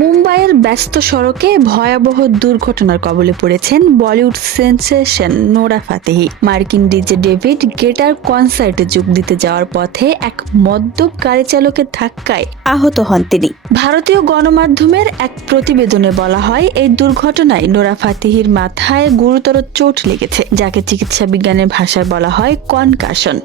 মুম্বাইয়ের ব্যস্ত সড়কে ভয়াবহ দুর্ঘটনার কবলে পড়েছেন বলিউড সেন্সেশন নোরা ফাতেহি। মার্কিন ডিজে ডেভিড গেটার কনসার্টে যোগ দিতে যাওয়ার পথে এক মদ্যপ গাড়ি চালকের ধাক্কায় আহত হন তিনি। ভারতীয় গণমাধ্যমের এক প্রতিবেদনে বলা হয়, এই দুর্ঘটনায় নোরা ফাতেহির মাথায় গুরুতর চোট লেগেছে, যাকে চিকিৎসা বিজ্ঞানের ভাষায় বলা হয় কনকাশন।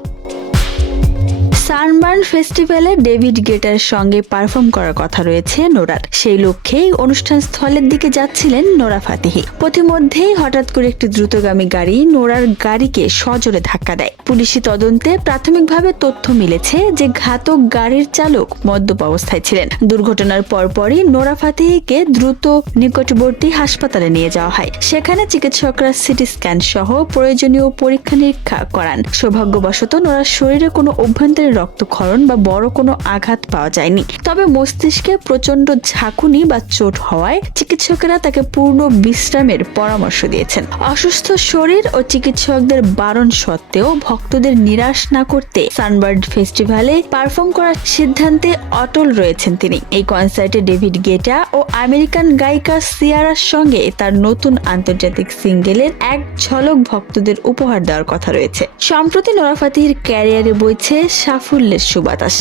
সানবার্ন ফেস্টিভ্যালে ডেভিড গেটারের সঙ্গে পারফর্ম করার কথা রয়েছে নোরার। সেই লক্ষ্যেই অনুষ্ঠান স্থলের দিকে যাচ্ছিলেন নোরা ফাতেহি। পথিমধ্যেই হঠাৎ করে একটি দ্রুতগামী গাড়ি নোরার গাড়িকে সজোরে ধাক্কা দেয়। পুলিশি তদন্তে প্রাথমিকভাবে তথ্য মিলেছে যে ঘাতক গাড়ির চালক মদ্যপ অবস্থায় ছিলেন। দুর্ঘটনার পরপরই নোরা ফাতেহিকে দ্রুত নিকটবর্তী হাসপাতালে নিয়ে যাওয়া হয়। সেখানে চিকিৎসকরা সিটি স্ক্যান সহ প্রয়োজনীয় পরীক্ষা নিরীক্ষা করান। সৌভাগ্যবশত নোরার শরীরে কোনো অভ্যন্তরীণ রক্তক্ষরণ বা বড় কোনো আঘাত পাওয়া যায়নি। তবে মস্তিষ্কে প্রচন্ড ঝাঁকুনি বা চোট হওয়ায় চিকিৎসকেরা তাকে পূর্ণ বিশ্রামের পরামর্শ দিয়েছেন। অসুস্থ শরীর ও চিকিৎসকদের বারণ সত্ত্বেও ভক্তদের নিরাশ না করতে সানবার্ন ফেস্টিভ্যালে পারফর্ম করার সিদ্ধান্তে অটল রয়েছেন তিনি। এই কনসার্টে ডেভিড গেটা ও আমেরিকান গায়িকা সিয়ারার সঙ্গে তার নতুন আন্তর্জাতিক সিঙ্গেলের এক ঝলক ভক্তদের উপহার দেওয়ার কথা রয়েছে। সম্প্রতি নোরা ফাতেহির ক্যারিয়ারে বইছে সাফল্যের সুবাতাস।